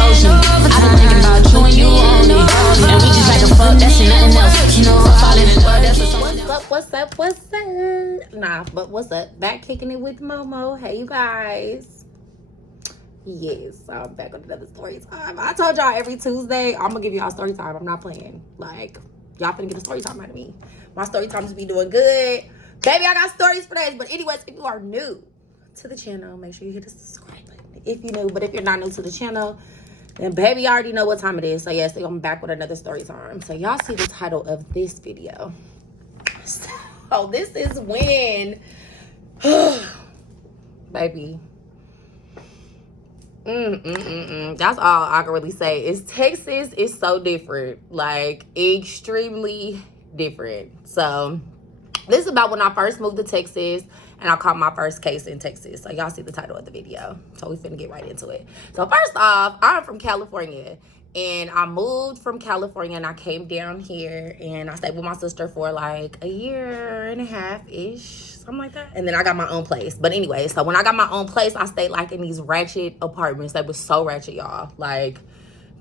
potion. I've been thinking about you and you only. And we just like a fuck, that's nothing else. You know, I'm falling in love, that's What's up? Nah, but what's up? Back kicking it with Momo. Hey, you guys. Yes, I'm back on another story time. I told y'all every Tuesday, I'm gonna give y'all story time. I'm not playing. Like, y'all finna get a story time out of me. My story times be doing good. Baby, I got stories for days. But anyways, if you are new to the channel, make sure you hit the subscribe button if you're new. But if you're not new to the channel, then baby, I already know what time it is. So yes, I'm back with another story time. So y'all see the title of this video. So this is when, baby, that's all I can really say. Is Texas is so different, like extremely different. So this is about when I first moved to Texas and I caught my first case in Texas. So y'all see the title of the video. So we finna get right into it. So first off, I'm from California. And I moved from California and I came down here and I stayed with my sister for like a year and a half-ish, something like that. And then I got my own place. But anyway, so when I got my own place, I stayed like in these ratchet apartments. They was so ratchet, y'all. Like,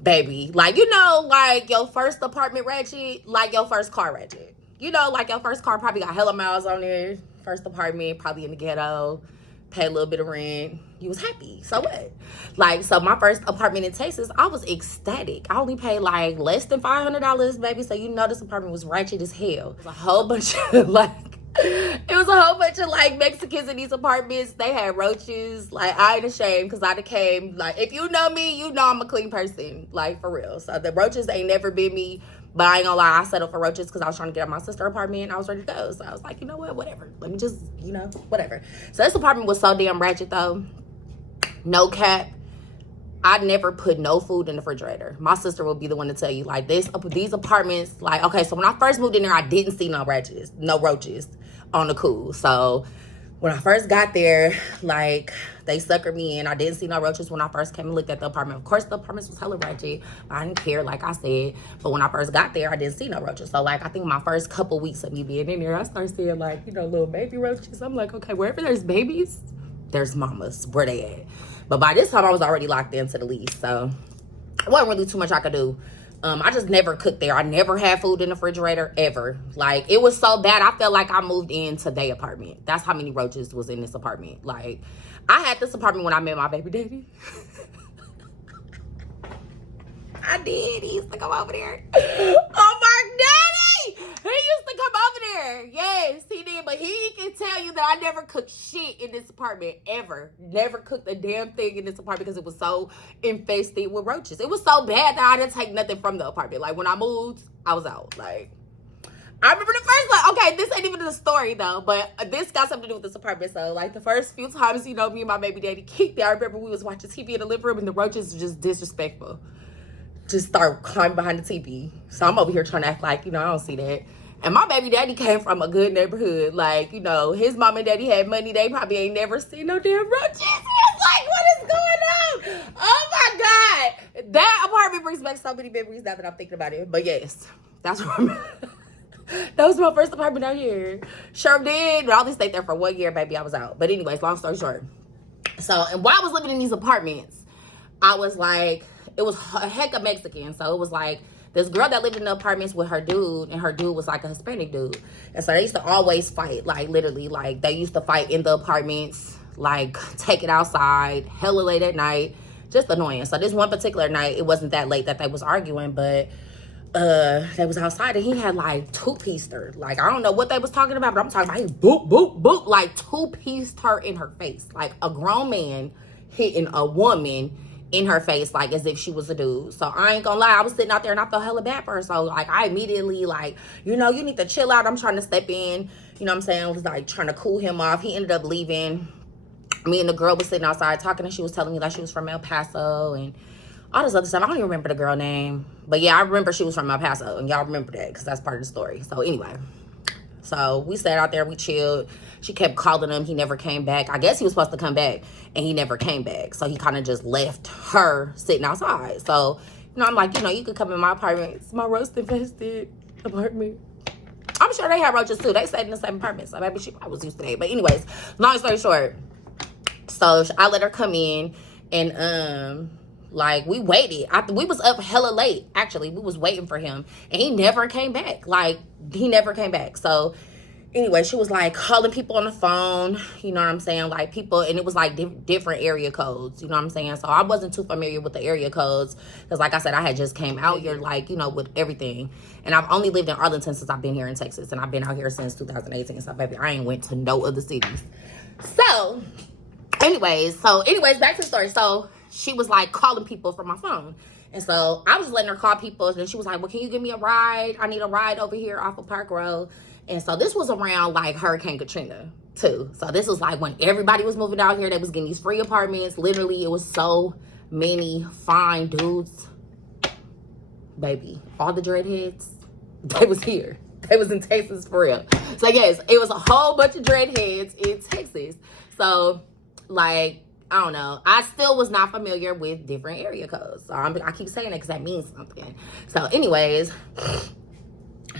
baby, like, you know, like your first apartment ratchet, like your first car ratchet. You know, like your first car probably got hella miles on there. First apartment, probably in the ghetto. Pay a little bit of rent. You was happy. So what? Like, so my first apartment in Texas, I was ecstatic. I only paid like less than $500, baby. So you know this apartment was ratchet as hell. It was a whole bunch of like Mexicans in these apartments. They had roaches. Like, I ain't ashamed because I became like, if you know me, you know I'm a clean person. Like, for real. So the roaches ain't never been me. But I ain't gonna lie, I settled for roaches because I was trying to get out my sister's apartment and I was ready to go. So I was like, you know what, whatever. Let me just, you know, whatever. So this apartment was so damn ratchet though. No cap. I never put no food in the refrigerator. My sister will be the one to tell you, like, these apartments, like, okay, so when I first moved in there, I didn't see no roaches on the cool. So when I first got there, like, they suckered me in. I didn't see no roaches when I first came and looked at the apartment. Of course, the apartments was hella ratchet. I didn't care, like I said. But when I first got there, I didn't see no roaches. So, like, I think my first couple weeks of me being in there, I started seeing, like, you know, little baby roaches. I'm like, okay, wherever there's babies, there's mamas. Where they at? But by this time, I was already locked into the lease. So, it wasn't really too much I could do. I just never cooked there. I never had food in the refrigerator, ever. Like, it was so bad, I felt like I moved into their apartment. That's how many roaches was in this apartment. Like, I had this apartment when I met my baby daddy. I did. He used to come over there. Oh, my daddy! He used to come over there. Yes, he did. But he can tell you that I never cooked shit in this apartment, ever. Never cooked a damn thing in this apartment because it was so infested with roaches. It was so bad that I didn't take nothing from the apartment. Like, when I moved, I was out. Like, I remember the first, like, okay, this ain't even the story, though, but this got something to do with this apartment. So, like, the first few times, you know, me and my baby daddy kicked there, I remember we was watching TV in the living room, and the roaches were just disrespectful. Just start climbing behind the TV. So I'm over here trying to act like, you know, I don't see that. And my baby daddy came from a good neighborhood. Like, you know, his mom and daddy had money. They probably ain't never seen no damn roaches. He was like, what is going on? Oh, my God. That apartment brings back so many memories now that I'm thinking about it. But, yes, that's where that was my first apartment out here. Sure did. But I only stayed there for 1 year, baby. I was out. But anyways, long story short. So, and while I was living in these apartments, I was like, it was a heck of Mexican. So it was like this girl that lived in the apartments with her dude, and her dude was like a Hispanic dude. And so they used to always fight, like literally, like they used to fight in the apartments, like take it outside, hella late at night, just annoying. So this one particular night, it wasn't that late that they was arguing, but they was outside and he had like two-pieced her. Like, I don't know what they was talking about, but I'm talking about he boop, boop, boop, like two-pieced her in her face. Like a grown man hitting a woman in her face, like as if she was a dude. So I ain't gonna lie, I was sitting out there and I felt hella bad for her. So like I immediately like, you know, you need to chill out. I'm trying to step in, you know what I'm saying? I was like trying to cool him off. He ended up leaving. Me and the girl was sitting outside talking, and she was telling me like she was from El Paso and all this other stuff. I don't even remember the girl name, but yeah, I remember she was from El Paso, and y'all remember that because that's part of the story. So anyway, so we sat out there, we chilled. She kept calling him. He never came back. I guess he was supposed to come back, and he never came back. So he kind of just left her sitting outside. So, you know, I'm like, you know, you could come in my apartment. It's my roast-infested apartment. I'm sure they had roaches, too. They stayed in the same apartment. So maybe she probably was used to that. But anyways, long story short. So I let her come in, and Like, we waited. We was up hella late, actually. We was waiting for him. And he never came back. Like, he never came back. So, anyway, she was, like, calling people on the phone. You know what I'm saying? Like, people, and it was, like, different area codes. You know what I'm saying? So, I wasn't too familiar with the area codes. Because, like I said, I had just came out here, like, you know, with everything. And I've only lived in Arlington since I've been here in Texas. And I've been out here since 2018. So, baby, I ain't went to no other cities. So, anyways, back to the story. So, she was like calling people from my phone. And so I was letting her call people. And she was like, well, can you give me a ride? I need a ride over here off of Park Road. And so this was around like Hurricane Katrina too. So this was like when everybody was moving out here. They was getting these free apartments. Literally, it was so many fine dudes. Baby, all the dreadheads, they was here. They was in Texas for real. So yes, it was a whole bunch of dreadheads in Texas. So like, I don't know. I still was not familiar with different area codes. So I keep saying it because that means something. So anyways,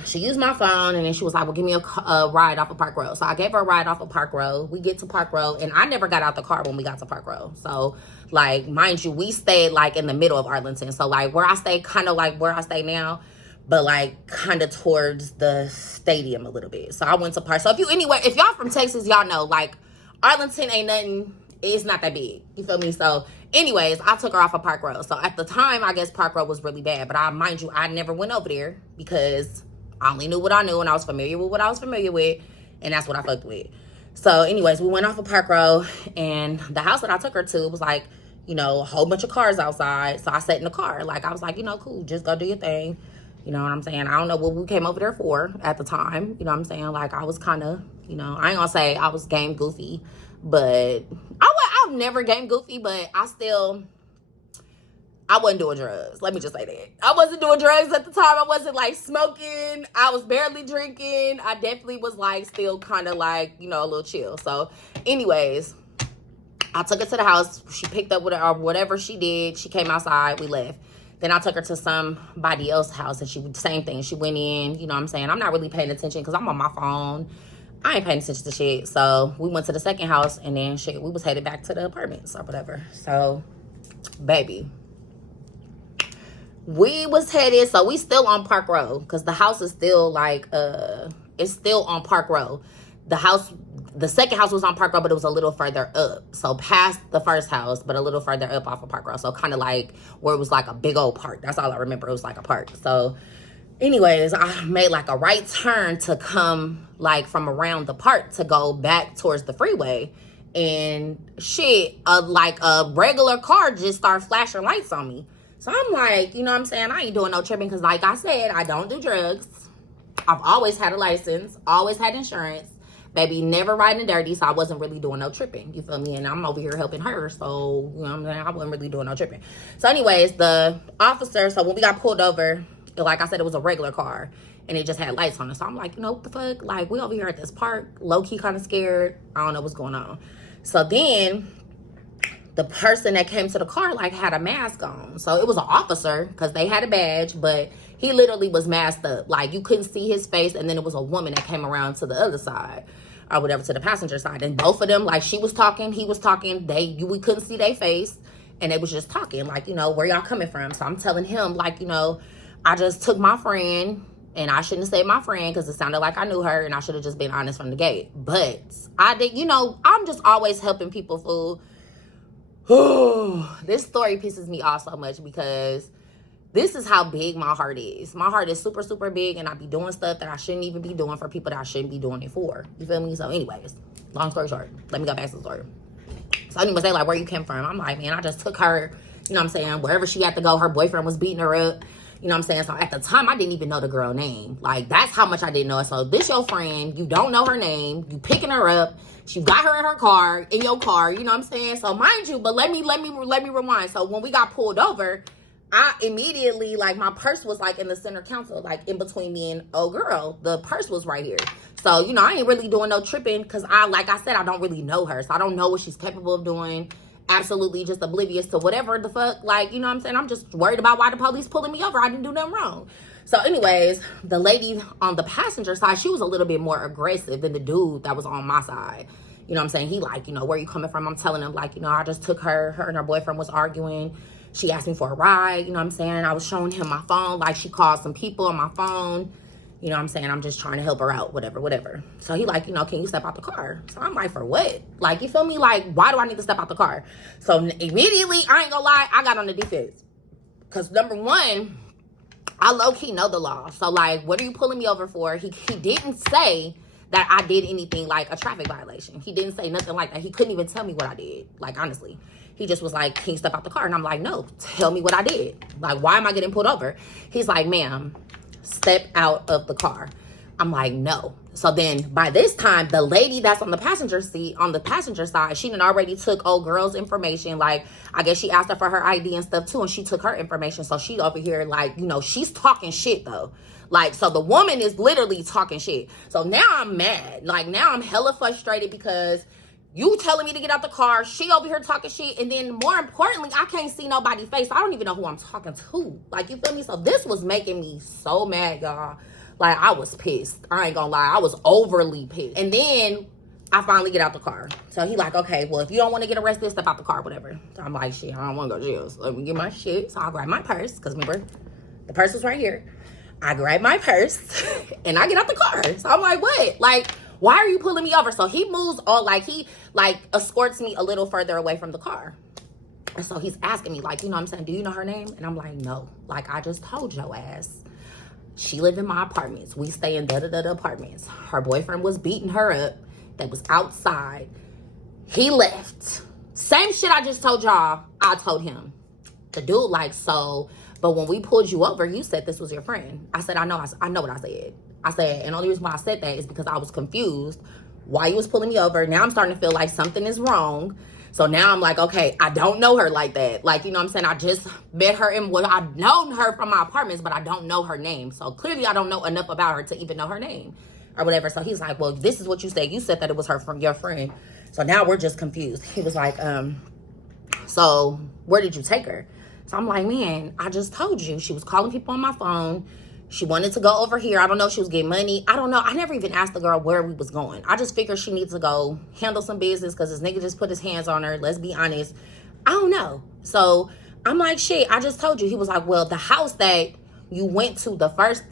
she used my phone and then she was like, well, give me a ride off of Park Road. So I gave her a ride off of Park Road. We get to Park Road and I never got out the car when we got to Park Road. So like, mind you, we stayed like in the middle of Arlington. So like where I stay, kind of like where I stay now, but like kind of towards the stadium a little bit. So I went to Park. So if y'all from Texas, y'all know like Arlington ain't nothing. It's not that big. You feel me? So anyways, I took her off of Park Road. So at the time, I guess Park Road was really bad. But mind you, I never went over there because I only knew what I knew and I was familiar with what I was familiar with. And that's what I fucked with. So anyways, we went off of Park Road and the house that I took her to was like, you know, a whole bunch of cars outside. So I sat in the car. Like, I was like, you know, cool, just go do your thing. You know what I'm saying? I don't know what we came over there for at the time. You know what I'm saying? Like, I was kind of, you know, I ain't gonna say I was game goofy, but I've never game goofy, but I wasn't doing drugs. Let me just say that. I wasn't doing drugs at the time. I wasn't like smoking. I was barely drinking. I definitely was like still kind of like, you know, a little chill. So anyways, I took her to the house. She picked up whatever she did. She came outside. We left. Then I took her to somebody else's house and same thing. She went in, you know what I'm saying? I'm not really paying attention because I'm on my phone. I ain't paying attention to shit. So we went to the second house and then shit, we was headed back to the apartments or whatever. So, baby, we was headed, so we still on Park Road because the house is still like, it's still on Park Road. The second house was on Park Road, but it was a little further up. So past the first house, but a little further up off of Park Road. So kind of like where it was like a big old park. That's all I remember. It was like a park. So anyways, I made like a right turn to come like from around the park to go back towards the freeway. And shit, like a regular car just started flashing lights on me. So I'm like, you know what I'm saying? I ain't doing no tripping because like I said, I don't do drugs. I've always had a license, always had insurance. Baby, never riding dirty, so I wasn't really doing no tripping. You feel me? And I'm over here helping her, so, you know what I'm saying? I wasn't really doing no tripping. So anyways, the officer, so when we got pulled over, like I said, it was a regular car, and it just had lights on it. So I'm like, you know what the fuck? Like, we over here at this park, low-key kind of scared. I don't know what's going on. So then the person that came to the car, like, had a mask on. So it was an officer, because they had a badge, but he literally was masked up. Like, you couldn't see his face, and then it was a woman that came around to the other side, or whatever, to the passenger side. And both of them, like, she was talking, he was talking, we couldn't see their face, and they was just talking, like, you know, where y'all coming from? So I'm telling him, like, you know, I just took my friend, and I shouldn't have said my friend, because it sounded like I knew her, and I should have just been honest from the gate. But I did, you know, I'm just always helping people, fool. This story pisses me off so much because this is how big my heart is. My heart is super, super big, and I be doing stuff that I shouldn't even be doing for people that I shouldn't be doing it for. You feel me? So anyways, long story short, let me go back to the story. So I didn't even say, like, where you came from. I'm like, man, I just took her, you know what I'm saying, wherever she had to go. Her boyfriend was beating her up. You know what I'm saying? So at the time, I didn't even know the girl name. Like, that's how much I didn't know. So this your friend. You don't know her name. You picking her up. She got her in her car, in your car. You know what I'm saying? So mind you, but let me rewind. So when we got pulled over, I immediately, like, my purse was, like, in the center console, like, in between me and old girl. The purse was right here. So, you know, I ain't really doing no tripping because like I said, I don't really know her. So I don't know what she's capable of doing. Absolutely just oblivious to whatever the fuck. Like, you know what I'm saying? I'm just worried about why the police pulling me over. I didn't do nothing wrong. So anyways, the lady on the passenger side, she was a little bit more aggressive than the dude that was on my side. You know what I'm saying? He like, you know, where you coming from? I'm telling him, like, you know, I just took her and her boyfriend was arguing. She asked me for a ride, you know what I'm saying? I was showing him my phone, like she called some people on my phone. You know what I'm saying? I'm just trying to help her out, whatever. So he like, you know, can you step out the car? So I'm like, for what? Like, you feel me? Like, why do I need to step out the car? So immediately, I ain't gonna lie, I got on the defense. Because number one, I low-key know the law. So like, what are you pulling me over for? He didn't say that I did anything like a traffic violation. He didn't say nothing like that. He couldn't even tell me what I did. Like, honestly. He just was like, can you step out the car? And I'm like, no, tell me what I did. Like, why am I getting pulled over? He's like, ma'am, step out of the car. I'm like, no. So then by this time, the lady that's on the passenger seat, on the passenger side, she done already took old girl's information. Like, I guess she asked her for her ID and stuff too, and she took her information. So she over here, like, you know, she's talking shit though. Like, so the woman is literally talking shit. So now I'm mad. Like, now I'm hella frustrated because you telling me to get out the car, she over here talking shit, and then more importantly, I can't see nobody's face. I don't even know who I'm talking to. Like, you feel me? So this was making me so mad, y'all. Like, I was pissed. I ain't gonna lie. I was overly pissed. And then I finally get out the car. So he like, okay, well, if you don't want to get arrested, step out the car, whatever. So I'm like, shit, I don't want to go to jail. So let me get my shit. So I grab my purse, because remember, the purse was right here. I grab my purse, and I get out the car. So I'm like, what? Like, why are you pulling me over? So he moves all, like, he, like, escorts me a little further away from the car. And so he's asking me, like, you know what I'm saying, do you know her name? And I'm like, no. Like, I just told your ass. She lived in my apartments. We stay in da-da-da-da apartments. Her boyfriend was beating her up. That was outside. He left. Same shit I just told y'all, I told him. The dude, like, so, but when we pulled you over, you said this was your friend. I said, I know what I said. I said, and the only reason why I said that is because I was confused why you was pulling me over. Now I'm starting to feel like something is wrong. So now I'm like, okay, I don't know her like that. Like, you know what I'm saying? I just met her in, well, I've known her from my apartments, but I don't know her name. So clearly I don't know enough about her to even know her name or whatever. So he's like, well, this is what you said. You said that it was her from your friend. So now we're just confused. He was like, so where did you take her? So I'm like, man, I just told you. She was calling people on my phone. She wanted to go over here. I don't know if she was getting money. I don't know. I never even asked the girl where we was going. I just figured she needs to go handle some business because this nigga just put his hands on her. Let's be honest. I don't know. So I'm like, shit, I just told you. He was like, well, the house that you went to,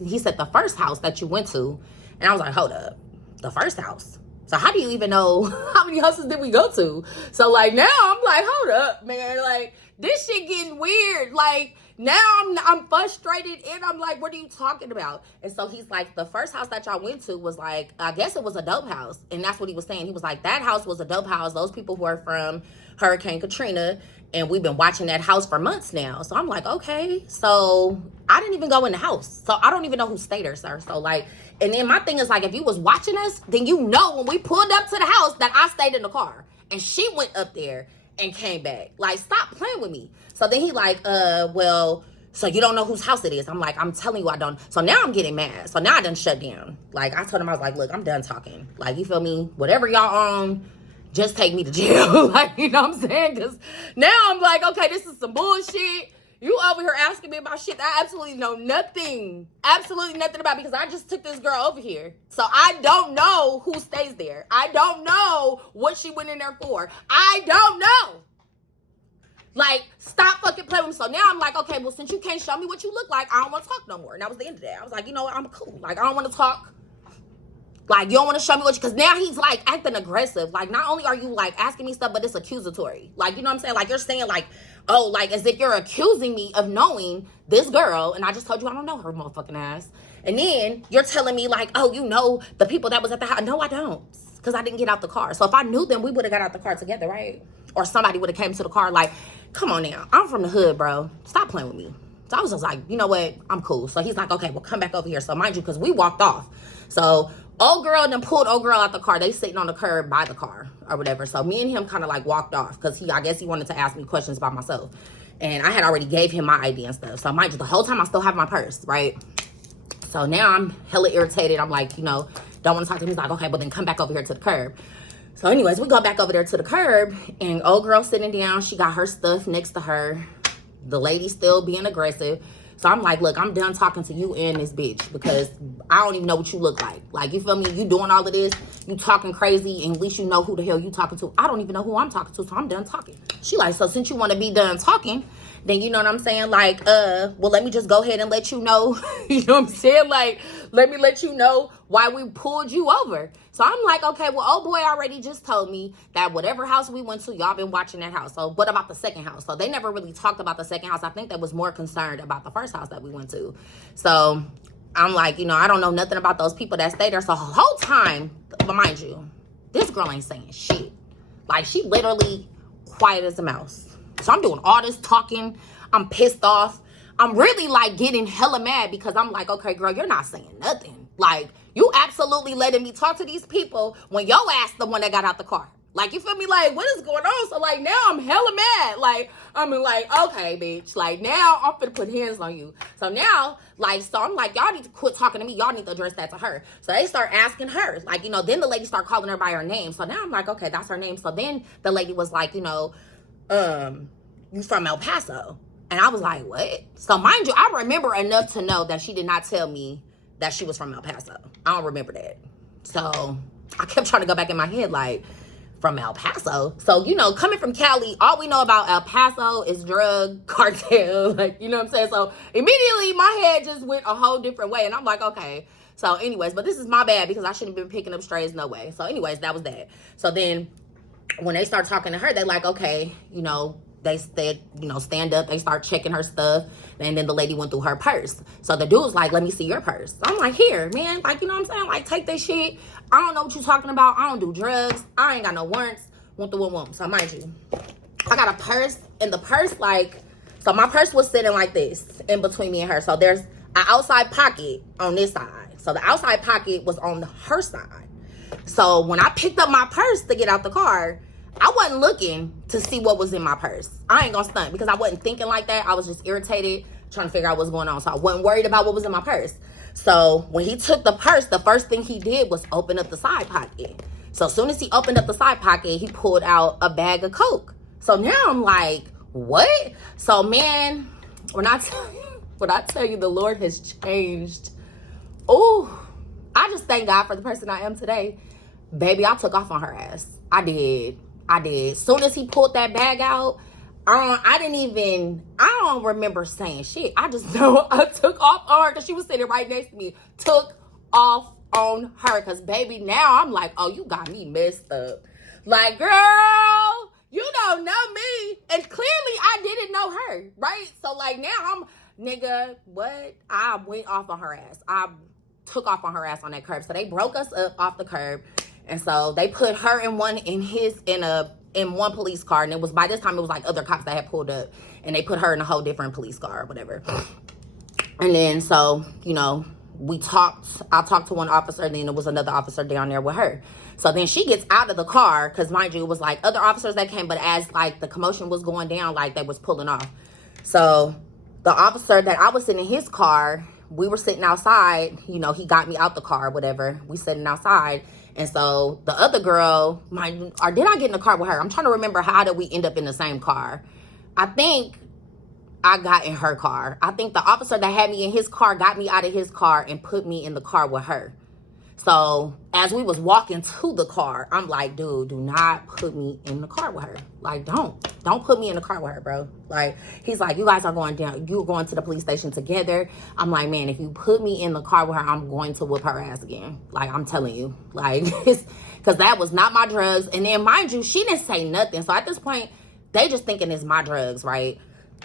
he said the first house that you went to. And I was like, hold up. The first house? So how do you even know how many houses did we go to? So like now I'm like, hold up, man. Like this shit getting weird. Like now I'm frustrated and I'm like, what are you talking about? And so he's like, the first house that y'all went to was like, I guess it was a dope house. And that's what he was saying. He was like, that house was a dope house. Those people were from Hurricane Katrina. And we've been watching that house for months now. So I'm like, okay. So I didn't even go in the house. So I don't even know who stayed there, sir. So like, and then my thing is like, if you was watching us, then you know when we pulled up to the house that I stayed in the car. And she went up there and came back. Like, stop playing with me. So then he like, well, so you don't know whose house it is. I'm like, I'm telling you I don't. So now I'm getting mad. So now I done shut down. Like, I told him, I was like, look, I'm done talking. Like, you feel me? Whatever y'all own, just take me to jail. Like, you know what I'm saying? Because now I'm like, okay, this is some bullshit. You over here asking me about shit that I absolutely know nothing. Absolutely nothing about because I just took this girl over here. So I don't know who stays there. I don't know what she went in there for. I don't know. Like, stop fucking playing with me. So now I'm like, okay, well, since you can't show me what you look like, I don't want to talk no more. And that was the end of that. I was like, you know what? I'm cool. Like, I don't want to talk. Like, you don't want to show me what you, because now he's, like, acting aggressive. Like, not only are you, like, asking me stuff, but it's accusatory. Like, you know what I'm saying? Like, you're saying, like, oh, like, as if you're accusing me of knowing this girl, and I just told you I don't know her motherfucking ass. And then you're telling me, like, oh, you know the people that was at the house. No, I don't, because I didn't get out the car. So if I knew them, we would have got out the car together, right? Or somebody would have came to the car. Like, come on now. I'm from the hood, bro. Stop playing with me. So I was just like, you know what? I'm cool. So he's like, okay, well, come back over here. So mind you, because we walked off. So old girl and then pulled old girl out the car. They sitting on the curb by the car or whatever. So me and him kind of like walked off because I guess he wanted to ask me questions about myself. And I had already gave him my ID and stuff. So mind you, the whole time I still have my purse, right? So now I'm hella irritated. I'm like, you know, don't want to talk to him. He's like, okay, but then come back over here to the curb. So anyways, we go back over there to the curb and old girl sitting down. She got her stuff next to her. The lady still being aggressive. So I'm like, look, I'm done talking to you and this bitch because I don't even know what you look like. Like, you feel me? You doing all of this, you talking crazy, and at least you know who the hell you talking to. I don't even know who I'm talking to, so I'm done talking. She like, so since you want to be done talking, then you know what I'm saying? Like, well, let me just go ahead and let you know. You know what I'm saying? Like, let me let you know why we pulled you over. So I'm like, okay, well, old boy already just told me that whatever house we went to, y'all been watching that house. So what about the second house? So they never really talked about the second house. I think they was more concerned about the first house that we went to. So I'm like, you know, I don't know nothing about those people that stay there. So the whole time, but mind you, this girl ain't saying shit. Like, she literally quiet as a mouse. So I'm doing all this talking. I'm pissed off. I'm really like getting hella mad because I'm like, okay, girl, you're not saying nothing. Like, you absolutely letting me talk to these people when your ass the one that got out the car. Like, you feel me? Like, what is going on? So, like, now I'm hella mad. Like, I'm like, okay, bitch. Like, now I'm finna put hands on you. So now, like, so I'm like, y'all need to quit talking to me. Y'all need to address that to her. So they start asking her. Like, you know, then the lady start calling her by her name. So now I'm like, okay, that's her name. So then the lady was like, you know, you from El Paso. And I was like, what? So mind you, I remember enough to know that she did not tell me that she was from El Paso. I don't remember that. So I kept trying to go back in my head, like, from El Paso. So, you know, coming from Cali, all we know about El Paso is drug cartel. Like, you know what I'm saying? So immediately my head just went a whole different way. And I'm like, okay. So anyways, but this is my bad because I shouldn't have been picking up strays, no way. So anyways, that was that. So then when they start talking to her, they're like, okay, you know, they said, you know, stand up. They start checking her stuff. And then the lady went through her purse. So the dude was like, let me see your purse. So I'm like, here, man. Like, you know what I'm saying? Like, take this shit. I don't know what you're talking about. I don't do drugs. I ain't got no warrants. Went through one. So mind you, I got a purse. And the purse, like, so my purse was sitting like this in between me and her. So there's an outside pocket on this side. So the outside pocket was on her side. So when I picked up my purse to get out the car, I wasn't looking to see what was in my purse. I ain't gonna stunt because I wasn't thinking like that. I was just irritated, trying to figure out what's going on. So I wasn't worried about what was in my purse. So when he took the purse, the first thing he did was open up the side pocket. So as soon as he opened up the side pocket, he pulled out a bag of Coke. So now I'm like, what? So man, when I tell you the Lord has changed, oh, I just thank God for the person I am today. Baby, I took off on her ass. I did. Soon as he pulled that bag out, I don't remember saying shit. I just know I took off on her because she was sitting right next to me. Took off on her because, baby, now I'm like, oh, you got me messed up. Like, girl, you don't know me. And clearly I didn't know her, right? So, like, now nigga, what? I went off on her ass. I took off on her ass on that curb. So they broke us up off the curb. And so they put her in one police car. And it was, by this time, it was like other cops that had pulled up. And they put her in a whole different police car or whatever. And then, so, you know, I talked to one officer. And then there was another officer down there with her. So then she gets out of the car. Because, mind you, it was like other officers that came. But as, like, the commotion was going down, like, they was pulling off. So the officer that I was sitting in his car, we were sitting outside. You know, he got me out the car or whatever. We sitting outside. And so the other girl, or did I get in the car with her? I'm trying to remember, how did we end up in the same car? I think I got in her car. I think the officer that had me in his car got me out of his car and put me in the car with her. So as we was walking to the car, I'm like, dude, do not put me in the car with her. Like, don't put me in the car with her, bro. Like, he's like, you guys are going down. You're going to the police station together. I'm like, man, if you put me in the car with her, I'm going to whip her ass again. Like, I'm telling you, like, because that was not my drugs. And then mind you, she didn't say nothing. So at this point, they just thinking it's my drugs, right?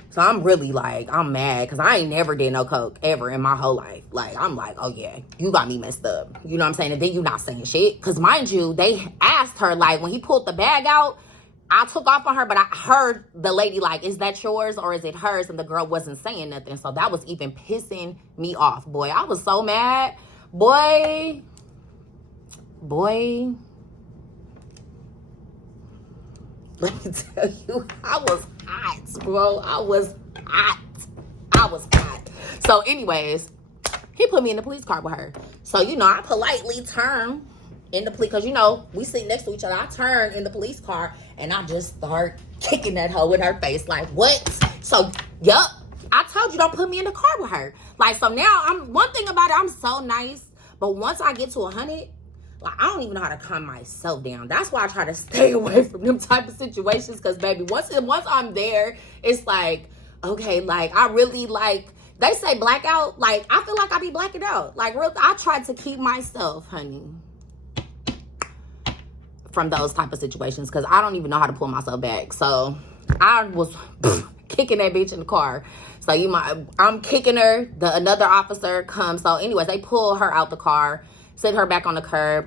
So I'm really like, I'm mad because I ain't never did no coke ever in my whole life. Like, I'm like, oh yeah, you got me messed up. You know what I'm saying? And then you not saying shit. Because mind you, they asked her, like, when he pulled the bag out, I took off on her, but I heard the lady like, is that yours or is it hers? And the girl wasn't saying nothing. So that was even pissing me off. Boy, I was so mad. Boy. Let me tell you, I was hot, bro. I was hot. So anyways, he put me in the police car with her. So, you know, I politely turned in the police, because, you know, we sit next to each other. I turned in the police car and I just start kicking that hoe in her face. Like, what? So, yup. I told you don't put me in the car with her. Like, so now one thing about it, I'm so nice. But once I get to 100, like, I don't even know how to calm myself down. That's why I try to stay away from them type of situations. Because, baby, once I'm there, it's like, okay, like, I really, like, they say blackout. Like, I feel like I be blacking out. Like, real, I try to keep myself, honey, from those type of situations. Because I don't even know how to pull myself back. So, I was kicking that bitch in the car. So, I'm kicking her. Another officer comes. So, anyways, they pull her out the car. Sit her back on the curb.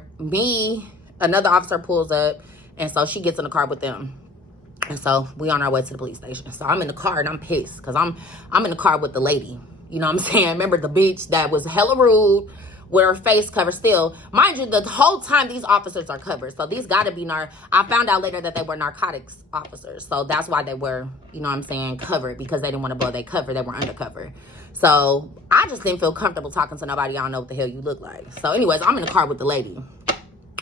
Another officer pulls up, and so she gets in the car with them. And so we on our way to the police station. So I'm in the car and I'm pissed because I'm in the car with the lady. You know what I'm saying? Remember the bitch that was hella rude with her face covered still. Mind you, the whole time these officers are covered. So these gotta be I found out later that they were narcotics officers. So that's why they were, you know what I'm saying, covered, because they didn't want to blow their cover. They were undercover. So I just didn't feel comfortable talking to nobody. I don't know what the hell you look like. So anyways, I'm in the car with the lady.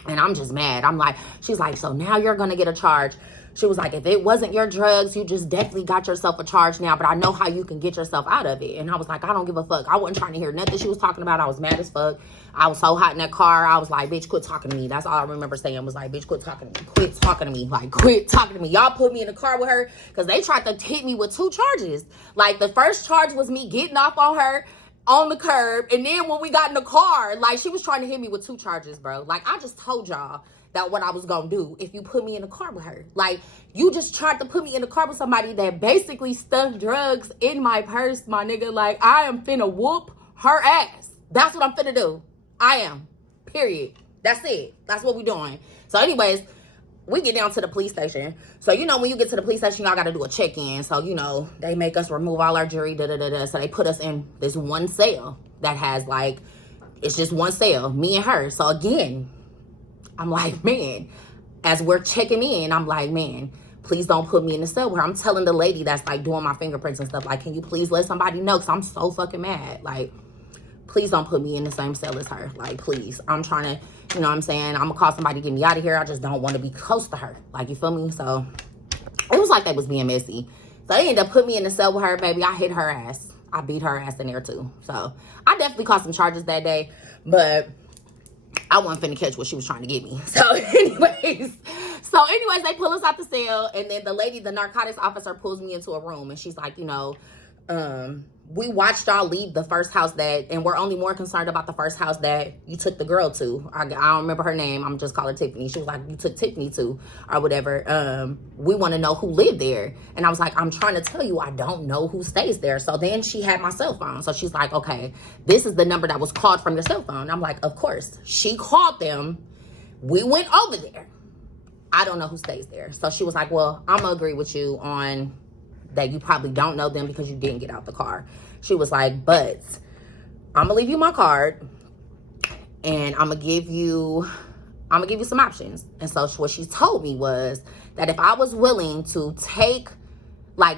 And I'm just mad. I'm like, she's like, so now you're going to get a charge. She was like, if it wasn't your drugs, you just definitely got yourself a charge now. But I know how you can get yourself out of it. And I was like, I don't give a fuck. I wasn't trying to hear nothing she was talking about. I was mad as fuck. I was so hot in that car. I was like, bitch, quit talking to me. That's all I remember saying was like, bitch, quit talking to me. Quit talking to me. Like, quit talking to me. Y'all put me in the car with her because they tried to hit me with 2 charges. Like, the first charge was me getting off on her on the curb. And then when we got in the car, like, she was trying to hit me with 2 charges, bro. Like, I just told y'all that what I was gonna do if you put me in a car with her. Like, you just tried to put me in a car with somebody that basically stuffed drugs in my purse, my nigga. Like, I am finna whoop her ass. That's what I'm finna do. I am. Period. That's it. That's what we doing. So anyways, we get down to the police station. So, you know, when you get to the police station, y'all got to do a check-in. So, you know, they make us remove all our jewelry, So they put us in this one cell that has, like, it's just one cell, me and her. So, again, I'm like, man, as we're checking in, I'm like, man, please don't put me in the cell with her. I'm telling the lady that's, like, doing my fingerprints and stuff, like, can you please let somebody know? Because I'm so fucking mad. Like, please don't put me in the same cell as her. Like, please. I'm trying to, you know what I'm saying? I'm going to call somebody to get me out of here. I just don't want to be close to her. Like, you feel me? So, it was like they was being messy. So, they ended up putting me in the cell with her, baby. I hit her ass. I beat her ass in there, too. So, I definitely caught some charges that day. But I wasn't finna catch what she was trying to get me. So anyways, they pull us out the cell, and then the lady, the narcotics officer, pulls me into a room, and she's like, you know, we watched y'all leave the first house and we're only more concerned about the first house that you took the girl to. I don't remember her name. I'm just calling Tiffany. She was like, you took Tiffany to, or whatever. We want to know who lived there. And I was like, I'm trying to tell you, I don't know who stays there. So then she had my cell phone. So she's like, okay, this is the number that was called from your cell phone. I'm like, of course. She called them. We went over there. I don't know who stays there. So she was like, well, I'm going to agree with you on that you probably don't know them because you didn't get out the car. She was like, but I'm gonna leave you my card and I'm gonna give you some options. And so what she told me was that if I was willing to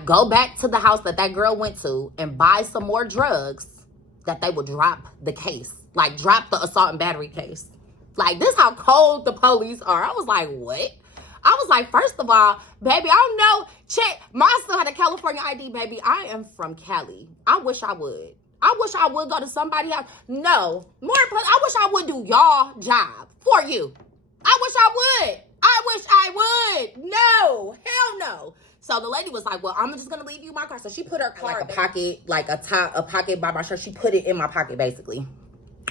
go back to the house that girl went to and buy some more drugs, that they would drop the case, like drop the assault and battery case. Like, this how cold the police are. I was like, what? I was like, first of all, baby, I don't know. Check. My son had a California ID, baby. I am from Cali. I wish I would. I wish I would go to somebody's house. No. More important, I wish I would do y'all job for you. I wish I would. I wish I would. No. Hell no. So the lady was like, well, I'm just going to leave you my car. So she put her car in a pocket by my shirt. She put it in my pocket, basically.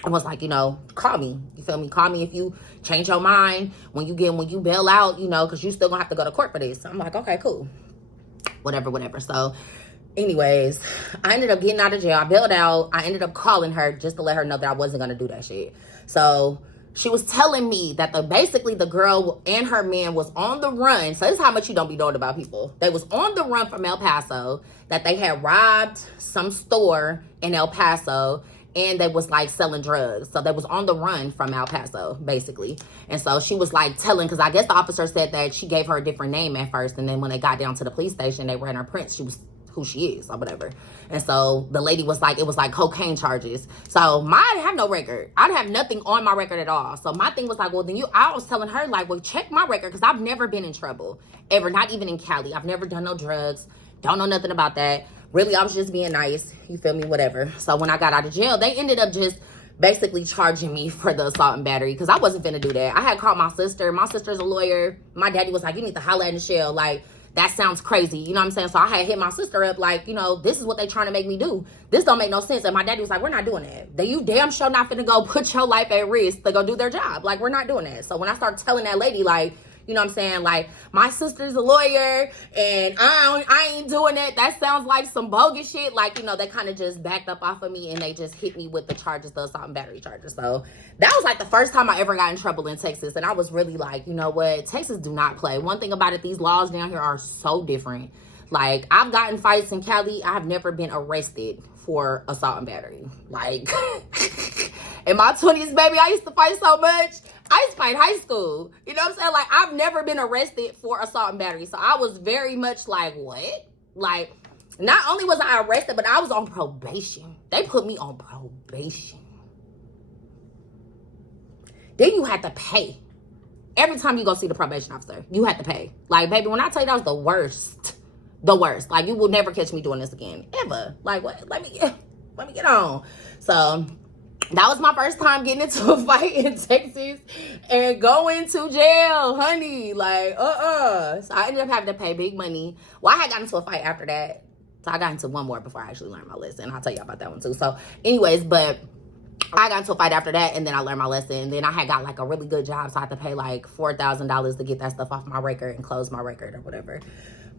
I was like, you know, call me. You feel me? Call me if you change your mind when you bail out, you know, because you still gonna have to go to court for this. I'm like, okay, cool. Whatever. So, anyways, I ended up getting out of jail. I bailed out. I ended up calling her just to let her know that I wasn't gonna do that shit. So she was telling me that basically the girl and her man was on the run. So this is how much you don't be knowing about people. They was on the run from El Paso, that they had robbed some store in El Paso, and they was like selling drugs. So they was on the run from El Paso, basically. And so she was like telling, because I guess the officer said that she gave her a different name at first. And then when they got down to the police station, they ran her prints. She was who she is or whatever. And so the lady was like, it was like cocaine charges. So I didn't have no record. I didn't have nothing on my record at all. So my thing was like, well, then I was telling her like, well, check my record. Because I've never been in trouble ever, not even in Cali. I've never done no drugs. Don't know nothing about that. really, I was just being nice. You feel me? Whatever. So when I got out of jail, they ended up just basically charging me for the assault and battery because I wasn't finna do that. I had called my sister. My sister's a lawyer. My daddy was like, you need to holler at Michelle. Like, that sounds crazy. You know what I'm saying? So I had hit my sister up like, you know, this is what they trying to make me do. This don't make no sense. And my daddy was like, we're not doing that. You damn sure not finna go put your life at risk to go do their job. Like, we're not doing that. So when I started telling that lady, like, you know what I'm saying? Like, my sister's a lawyer and I ain't doing it. That sounds like some bogus shit. Like, you know, they kind of just backed up off of me and they just hit me with the charges, the assault and battery charges. So that was like the first time I ever got in trouble in Texas. And I was really like, you know what? Texas do not play. One thing about it, these laws down here are so different. Like, I've gotten fights in Cali. I've never been arrested for assault and battery. Like, in my 20s, baby, I used to fight so much. I used to fight high school. You know what I'm saying? Like, I've never been arrested for assault and battery. So I was very much like, what? Like, not only was I arrested, but I was on probation. They put me on probation. Then you had to pay. Every time you go see the probation officer, you had to pay. Like, baby, when I tell you that was the worst. The worst. Like, you will never catch me doing this again. Ever. Like, what? Let me get on. So that was my first time getting into a fight in Texas and going to jail, honey. Like, So I ended up having to pay big money. Well, I had gotten into a fight after that. So I got into one more before I actually learned my lesson. I'll tell you about that one too. So anyways, but I got into a fight after that and then I learned my lesson. And then I had got like a really good job. So I had to pay like $4,000 to get that stuff off my record and close my record or whatever.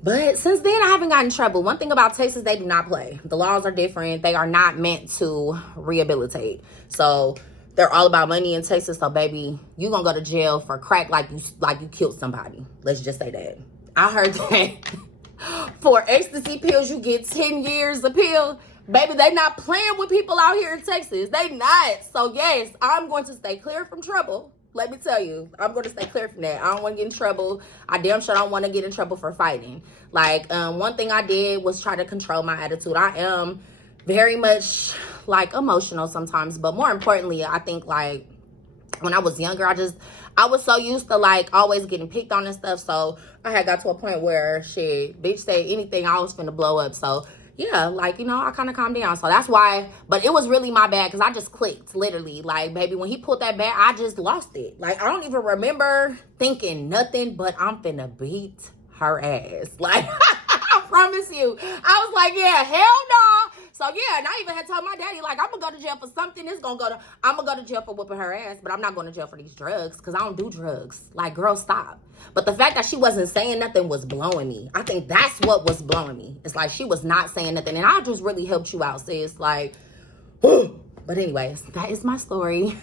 But since then, I haven't gotten in trouble. One thing about Texas, they do not play. The laws are different. They are not meant to rehabilitate. So they're all about money in Texas. So baby, you gonna go to jail for crack like you killed somebody. Let's just say that. I heard that for ecstasy pills, you get 10 years a pill. Baby, they not playing with people out here in Texas. They not. So yes, I'm going to stay clear from trouble. Let me tell you, I'm going to stay clear from that. I don't want to get in trouble. I damn sure don't want to get in trouble for fighting. Like, one thing I did was try to control my attitude. I am very much, like, emotional sometimes. But more importantly, I think, like, when I was younger, I was so used to, like, always getting picked on and stuff. So I had got to a point where, shit, bitch say anything, I was finna blow up. So yeah, like, you know, I kind of calmed down. So that's why, but it was really my bad because I just clicked, literally. Like, baby, when he pulled that bat, I just lost it. Like, I don't even remember thinking nothing but I'm finna beat her ass. Like, I promise you. I was like, yeah, hell no. So yeah, and I even had told my daddy, like, I'm gonna go to jail for something. I'm gonna go to jail for whooping her ass, but I'm not going to jail for these drugs because I don't do drugs. Like, girl, stop. But the fact that she wasn't saying nothing was blowing me. I think that's what was blowing me. It's like she was not saying nothing, and I just really helped you out, sis. Like, whew. But anyways, that is my story.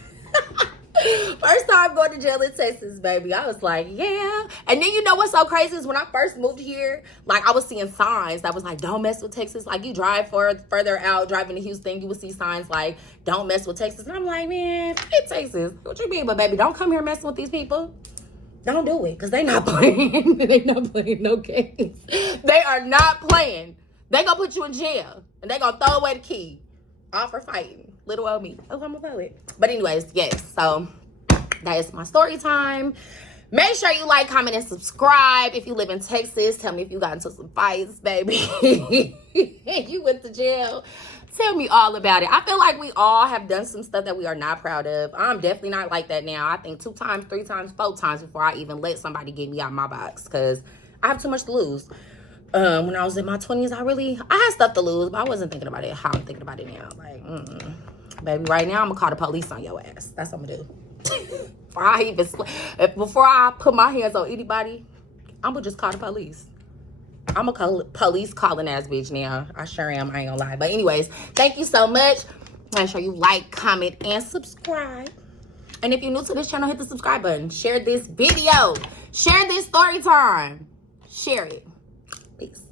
First time going to jail in Texas, baby. I was like, yeah. And then you know what's so crazy is when I first moved here, like, I was seeing signs that was like, don't mess with Texas. Like, you drive further out, driving to Houston, you would see signs like, don't mess with Texas. And I'm like, man, forget Texas. What you mean? But baby, don't come here messing with these people. Don't do it, because they not playing. They not playing no games. They are not playing. They gonna put you in jail, and they gonna throw away the key. All for fighting. Little old me. Oh, I'm a poet. But anyways, yes. So that is my story time. Make sure you like, comment, and subscribe. If you live in Texas, tell me if you got into some fights, baby. You went to jail. Tell me all about it. I feel like we all have done some stuff that we are not proud of. I'm definitely not like that now. I think 2 times, 3 times, 4 times before I even let somebody get me out of my box because I have too much to lose. When I was in my 20s, I had stuff to lose, but I wasn't thinking about it how I'm thinking about it now. Like, baby, right now I'm gonna call the police on your ass. That's what I'm gonna do. Before I put my hands on anybody, I'm gonna just call the police. I'm a police calling ass bitch now. I sure am. I ain't gonna lie. But anyways, thank you so much. Make sure you like, comment, and subscribe. And if you're new to this channel, hit the subscribe button. Share this video. Share this story time. Share it. Peace.